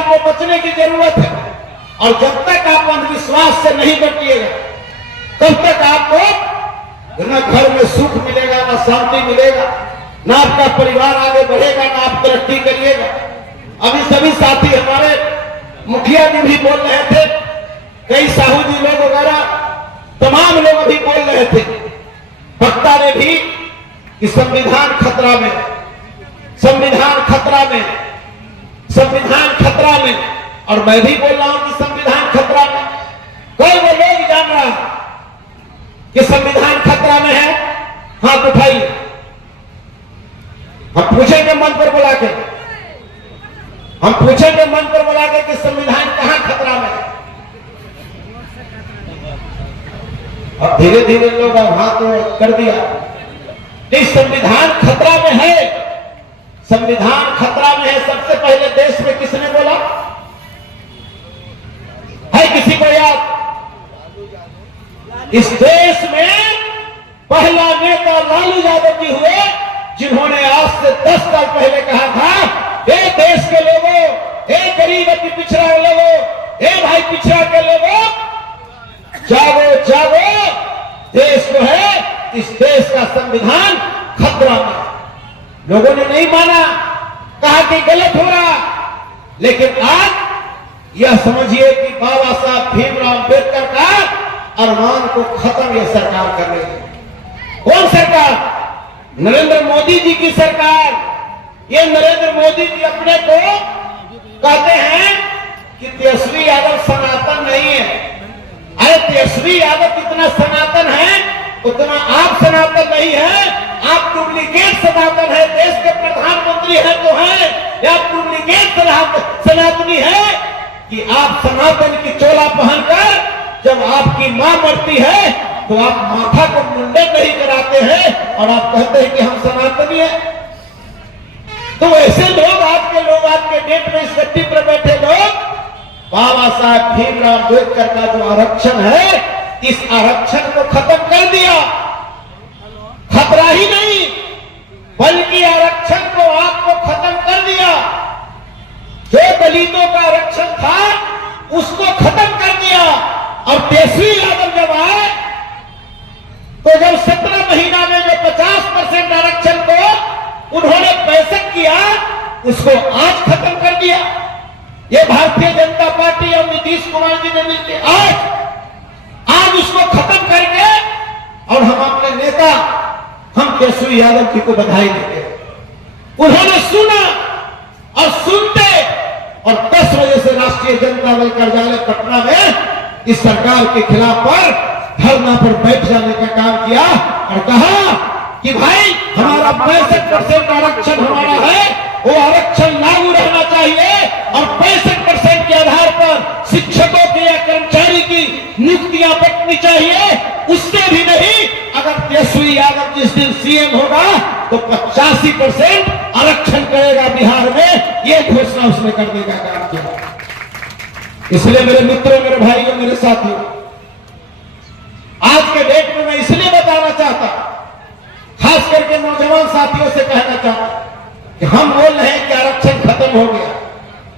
आपको बचने की जरूरत है। और जब तक आप अंधविश्वास से नहीं बचिएगा तब तक आपको न घर में सुख मिलेगा, न शांति मिलेगा, न आपका परिवार आगे बढ़ेगा, न आप तरक्की करिएगा। अभी सभी साथी हमारे मुखिया जी भी बोल रहे थे, कई साहू जी लोग वगैरह तमाम लोग अभी बोल रहे थे, वक्ता ने भी कि संविधान खतरा में, संविधान खतरा में, संविधान खतरा में। और मैं भी बोल रहा हूं कि संविधान खतरा में। कोई वो लोग जान रहा कि संविधान खतरा में है? हाथ उठाइए, हम पूछेंगे मन पर बुला के, हम पूछेंगे मन पर बुला के कि संविधान कहां खतरा में है। और धीरे धीरे लोग हाथ कर दिया। नहीं, संविधान खतरा में है, संविधान खतरा में है। सबसे पहले देश में किसने बोला है? किसी को याद? इस देश में पहला नेता लालू यादव जी हुए, जिन्होंने आज से 10 साल पहले कहा था, हे देश के लोगों, हे गरीब अति पिछड़ा के लोगों, हे भाई पिछड़ा के लोगों, जागो जागो, देश जो है, इस देश का संविधान खतरा में। लोगों ने नहीं माना, कहा कि गलत हो रहा। लेकिन आज यह समझिए कि बाबा साहब भीमराव अम्बेडकर का अरमान को खत्म यह सरकार कर रही है। कौन सरकार? नरेंद्र मोदी जी की सरकार। ये नरेंद्र मोदी जी अपने को कहते हैं कि तेजस्वी यादव सनातन नहीं है। अरे तेजस्वी यादव कितना सनातन है उतना आप सनातन नहीं है। आप डुप्लीकेट सनातन है। देश के प्रधानमंत्री है तो है, या डुप्लीकेट सनातनी है कि आप सनातन की चोला पहनकर जब आपकी मां मरती है तो आप माथा को मुंडन नहीं कराते हैं और आप कहते हैं कि हम सनातनी हैं। तो ऐसे लोग आपके डेट में इस गद्दी पर बैठे लोग बाबा साहब भीमराव अम्बेडकर का जो आरक्षण है, इस आरक्षण को खत्म कर दिया। खतरा ही नहीं बल्कि आरक्षण को आपको खत्म कर दिया। जो दलितों का आरक्षण था उसको खत्म कर दिया। और तेजस्वी यादव जब आए तो जब 17 महीना में जो 50% आरक्षण को उन्होंने 65 किया, उसको आज खत्म कर दिया। ये भारतीय जनता पार्टी और नीतीश कुमार जी ने मिलकर आज उसको खत्म करके, और हम अपने नेता हम तेजस्वी यादव जी को बधाई देते हैं। उन्होंने सुना और सुनते और 10 बजे से राष्ट्रीय जनता दल कार्यालय पटना में इस सरकार के खिलाफ पर धरना पर बैठ जाने का काम किया और कहा कि भाई हमारा 65% आरक्षण हमारा है, वो आरक्षण लागू रहना चाहिए और 65% के आधार पर शिक्षकों की या कर्मचारी की नियुक्तियां बटनी चाहिए। उससे भी नहीं, अगर तेजस्वी यादव जिस दिन सीएम होगा तो 85% आरक्षण करेगा बिहार में, ये घोषणा उसने करने का काम किया। इसलिए मेरे मित्रों, मेरे भाइयों, मेरे साथियों, आज के डेट में मैं इसलिए बताना चाहता, खास करके नौजवान साथियों से कहना चाहता कि हम बोल रहे हैं कि आरक्षण खत्म हो गया,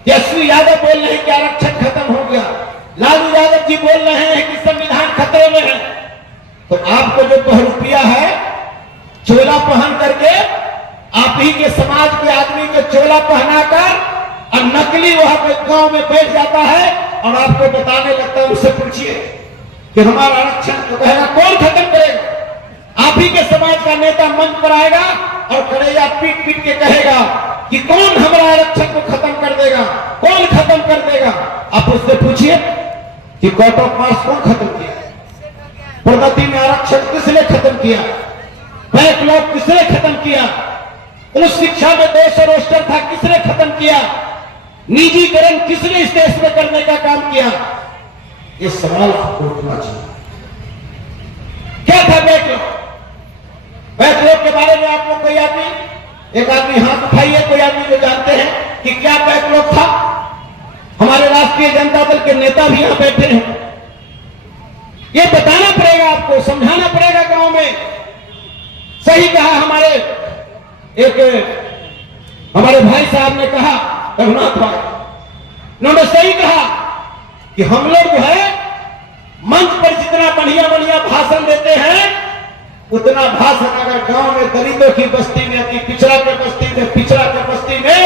तेजस्वी यादव बोल रहे हैं कि आरक्षण खत्म हो गया, लालू यादव जी बोल रहे हैं कि संविधान खतरे में है। तो आपको जो बहरूपिया है, चोला पहन करके आप ही के समाज के आदमी को चोला पहनाकर और नकली वहां गांव में बैठ जाता है और आपको बताने लगता है, उससे पूछिए कि हमारा आरक्षण तो कहेगा कौन खत्म करेगा। आप ही के समाज का नेता मंच पर आएगा और करेगा पीट पीट के कहेगा कि कौन हमारा आरक्षण को खत्म कर देगा, कौन खत्म कर देगा। आप उससे पूछिए कि कोर्ट ऑफ मार्क्स कौन खत्म किया, प्रगति में आरक्षण किसने खत्म किया, बैकलॉग किसने खत्म किया, उस शिक्षा में 200 रोस्टर था किसने खत्म किया, निजीकरण किसने इस देश में करने का काम किया। ये सवाल आपको उठना चाहिए। क्या था बैकलॉग? बैकलॉग के बारे में आप लोग कोई आदमी, एक आदमी हाथ उठाइए, कोई आदमी जो जानते हैं कि क्या बैकलॉग था। हमारे राष्ट्रीय जनता दल के नेता भी यहां बैठे हैं। ये बताना पड़ेगा आपको, समझाना पड़ेगा गांव में। सही कहा हमारे भाई साहब ने कहा, रघुनाथ भाई, उन्होंने सही कहा कि हम लोग जो है मंच पर जितना बढ़िया बढ़िया भाषण देते हैं, उतना भाषण अगर गांव में दलितों की बस्ती में, अति पिछड़ा के बस्ती में, पिछड़ा के बस्ती में,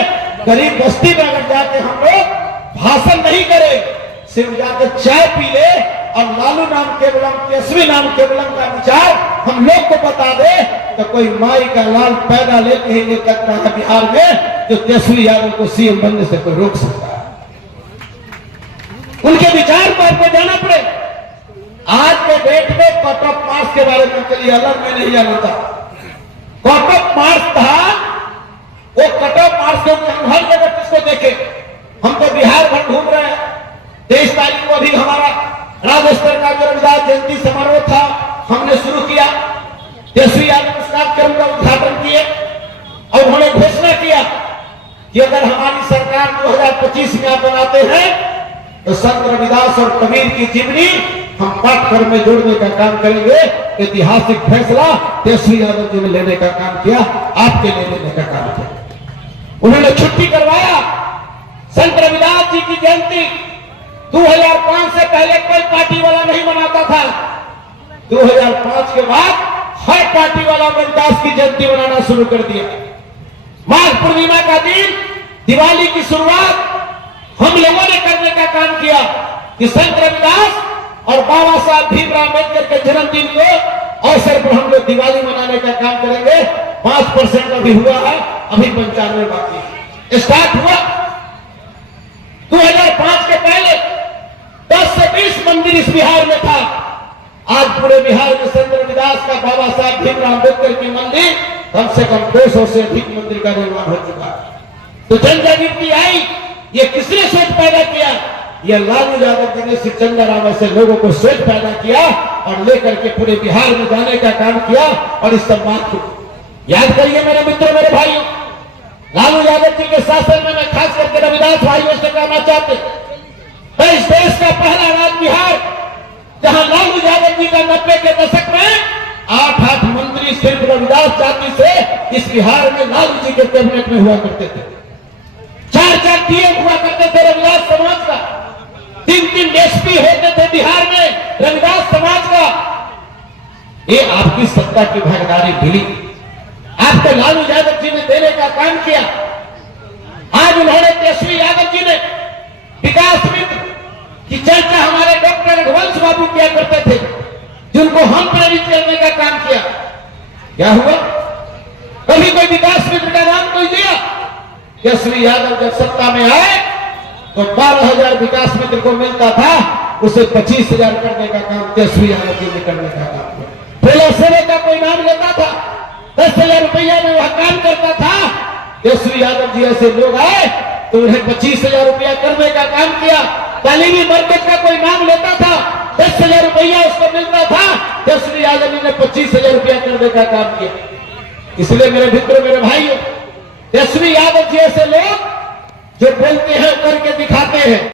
गरीब बस्ती में अगर जाके हम लोग भाषण नहीं करें, सिर्फ जाकर चाय पी ले और लालू नाम केवलम, तेजस्वी नाम केवलम का विचार हम लोग को बता दे, तो कोई माई का लाल पैदा लेके ही ले सकता है बिहार में, जो तेजस्वी यादव को सीएम बनने से कोई रोक सकता है। उनके विचार पर आपको जाना पड़े। आज के डेट में कट ऑफ मार्क्स के बारे में चलिए अलग में नहीं जाना था। कट ऑफ मार्क्स था, वो कट ऑफ मार्क्स के हम हर जगह किसको देखे, हम तो बिहार भर घूम रहे हैं। 23 तारीख को अभी हमारा राज्य स्तर का जो रविदास जयंती समारोह था, हमने शुरू किया। तेजस्वी यादव उस कार्यक्रम का उद्घाटन किए और उन्होंने घोषणा किया कि अगर हमारी सरकार 2025 में आप बनाते हैं तो संत रविदास और कबीर की जीवनी हम पाठ्यक्रम में जोड़ने का काम करेंगे। ऐतिहासिक फैसला तेजस्वी यादव जी ने लेने का काम किया, आपके लिए लेने का काम किया। उन्होंने छुट्टी करवाया। संत रविदास जी की जयंती 2005 से पहले कोई पार्टी वाला नहीं मनाता था। 2005 के बाद हर पार्टी वाला रविदास की जयंती मनाना शुरू कर दिया। माघ पूर्णिमा का दिन, दिवाली की शुरुआत हम लोगों ने करने का काम किया कि संत रविदास और बाबा साहब भीमराव अम्बेडकर के जन्मदिन को अवसर पर हम लोग दिवाली मनाने का काम करेंगे। 5% अभी हुआ है, अभी 95 बाकी स्टार्ट हुआ। 2005 के पहले 10 से 20 मंदिर इस बिहार में था। आज पूरे बिहार में संत रविदास का, बाबा साहब भीमराव अम्बेडकर के मंदिर कम से कम 200 से अधिक मंदिर का निर्माण हो चुका है। तो जन जागृति आई, ये किसने सोच पैदा किया? ये लालू यादव जी ने सिकंदर राव ऐसे लोगों को सोच पैदा किया और लेकर के पूरे बिहार में जाने का काम किया। और इस सम्मान को याद करिए मेरे मित्रों, मेरे भाइयों, लालू यादव जी के शासन में मैं खास करके रविदास भाइयों से कहना चाहते हैं, इस देश का पहला राज्य बिहार जहां लालू यादव जी का 90 के दशक में 8 मंत्री सिर्फ रविदास जाति से इस बिहार में लालू जी के कैबिनेट में हुआ करते थे। 4 डीएम हुआ करते थे रविदास समाज का, 3 एसपी होते थे बिहार में रविदास समाज का। ये आपकी सत्ता की भागीदारी मिली, आपको लालू यादव जी ने देने का काम किया। आज उन्होंने तेजस्वी यादव जी ने विकास मित्र की चर्चा हमारे डॉक्टर रघुवंश बाबू किया करते थे, जिनको हम प्रेरित करने का काम किया। क्या हुआ? कभी कोई विकास मित्र का नाम कोई दिया? तेजस्वी यादव जब सत्ता में आए तो 12,000 विकास मित्र को मिलता था, उसे 25,000 करने का काम तेजस्वी यादव जी ने करने का काम किया। पहले सेवे का कोई नाम लेता था, 10,000 रुपया में वह काम करता था। तेजस्वी यादव जी ऐसे लोग आए तो उन्हें 25,000 रुपया करने का काम किया। तालीमी मरकज का कोई नाम लेता था, 10,000 रुपया उसको मिलता था, तेजस्वी यादव जी ने 25,000 रुपया करने का काम किया। इसलिए मेरे मित्रों, मेरे भाइयों, तेजस्वी यादव जी ऐसे लोग जो बोलते हैं करके दिखाते हैं।